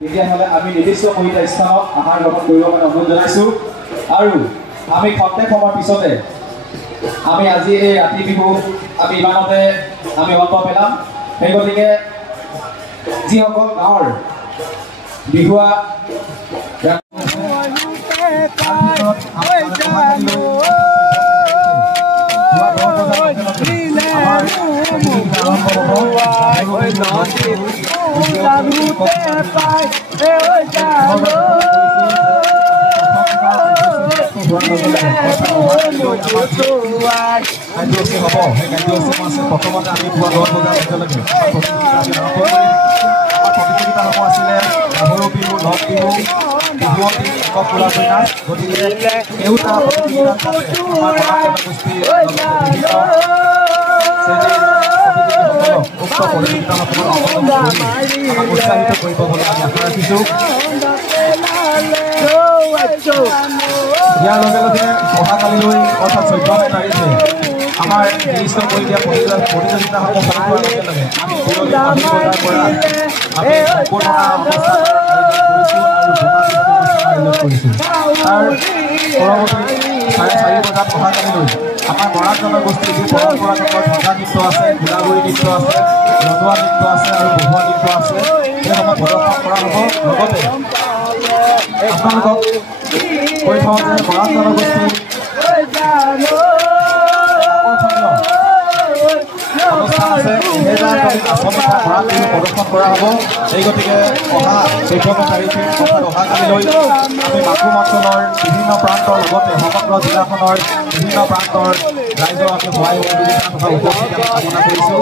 তেতিয়াহ'লে আমি নিৰ্দিষ্ট কবিতা স্থানত আমাৰ লগত কৰিব কাৰণে অনুৰোধ জনাইছোঁ আৰু আমি খন্তেক সময়ৰ পিছতে আমি আজি এই ৰাতি বিহু আমি ইমানতে আমি অন্ত পেলাম সেই গতিকে যিসকল গাঁৱৰ বিহুৱা ইয়াৰ লগে লগে অহাকালিলৈ অৰ্থাৎ 14 তাৰিখে আমাৰ নিৰ্দিষ্ট কৰি দিয়া প্ৰতিযোগিতাসমূহ শেষ হোৱাৰ লগে লগে আমি তাৰ পৰৱৰ্তী 4:30 বজাত অহাকালিলৈ আমাৰ বৰাক জনগোষ্ঠীৰ যি পৰম্পৰাগত ঢাকা নৃত্য আছে, গোলাগুৰি নৃত্য আছে, ৰন্ধোৱা নৃত্য আছে আৰু বহুৱা নৃত্য আছে, সেইসমূহ প্ৰদৰ্শন কৰা হ'ব। লগতে আপোনালোকক কৈ থওঁ যে বৰাক জনগোষ্ঠীৰ অনুষ্ঠান আছে, 2000 আচনিকা বৰাক বিহু প্ৰদৰ্শন কৰা হ'ব। এই গতিকে অহা 14 তাৰিখে অৰ্থাৎ অহাকালিলৈ আমি মাকুম অঞ্চলৰ বিভিন্ন প্ৰান্তৰ লগতে সমগ্ৰ জিলাখনৰ বিভিন্ন প্ৰান্তৰ ৰাইজৰ আমি সহায় সহযোগিতা তথা উপস্থিতি কামনা কৰিছোঁ।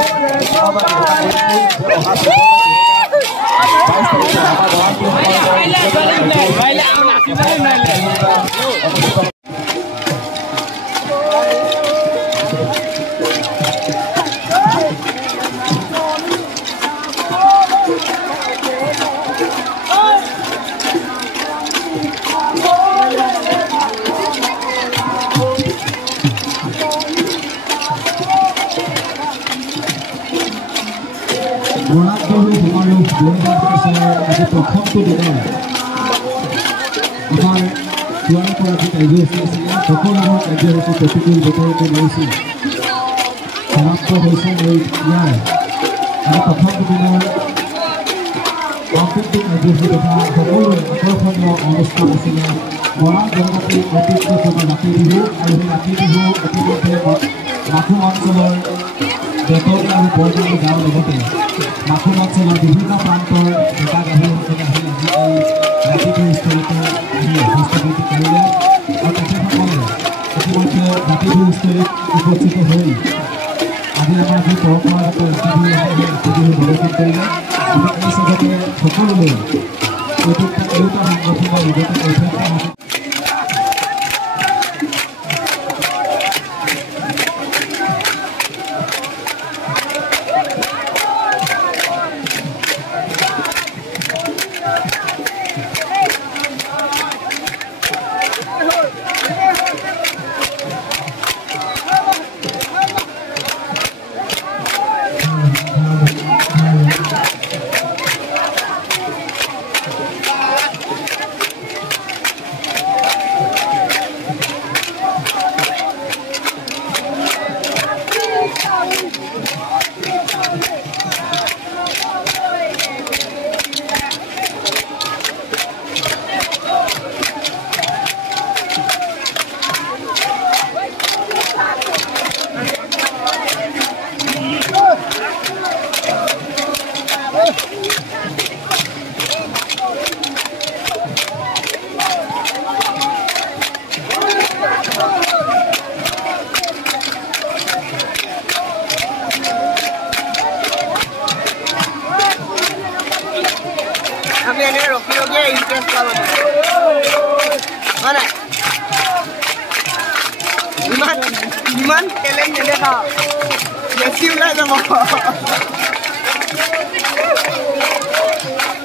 বৰাক বিহু সমাৰোহ 2025 আজি প্ৰথমটো দিনত আমাৰ দুৱাৰৰ পৰা যি কাৰ্যসূচী আছিলে সকলোবোৰ কাৰ্যসূচী প্ৰতিকূল বতৰতে লৈছিল সমাপ্ত হৈছে। ইয়াৰ আজি প্ৰথমটো দিনৰ সাংস্কৃতিক কাৰ্যসূচী তথা সকলোৰে আকৰ্ষণীয় অনুষ্ঠান আছিলে বৰাক জনজাতিৰ ঐতিহ্যপূৰ্ণ ৰাতি বিহু আৰু সেই ৰাতি বিহু ইতিমধ্যে মাকুম অঞ্চলৰ বেতনী আৰু বৰদনী গাঁৱৰ লগতে মাকুম অঞ্চলৰ বিভিন্ন প্ৰান্তৰ ডেকা গাভৰুসকলে আহি আজি এই ৰাতি বিহুস্থলীতে আহি হস্তগতি কৰিলে আৰু তেখেতসকলে ইতিমধ্যে ৰাতি বিহুস্থলীত উপস্থিত হৈ আজি আমাৰ যি পৰম্পৰাগত ৰাতি বিহু আছে সেই ৰাতি বিহু প্ৰদৰ্শন কৰিলে। আমি এই চবতে সকলোলৈ দুয়োটা সংগঠনৰ লগতে অধ্যক্ষ Iman keleng nede ka. Yesi ulai jamo.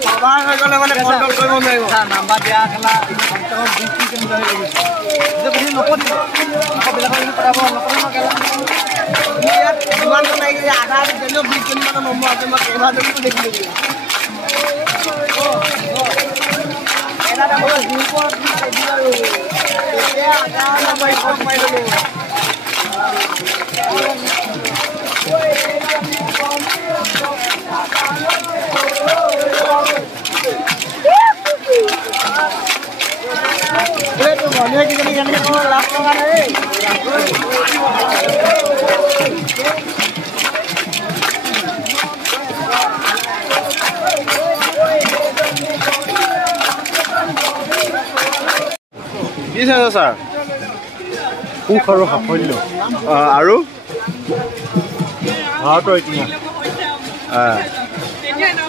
Baba ka gole mane control koribo naibo. Number dia kala control DC ke mulai lagi. Je bhi nopot. Ako bila kali parabo nopot ma kala. Ini ya iman ko nai ke aadha jeno 20 din mane nommo ase ma keba de ko dekhi. কি চাইছে sir? সুখ আৰু সাফল্য আৰু ভাৰতৰ ইতিহাস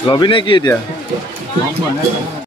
ল'বি নে কি এতিয়া?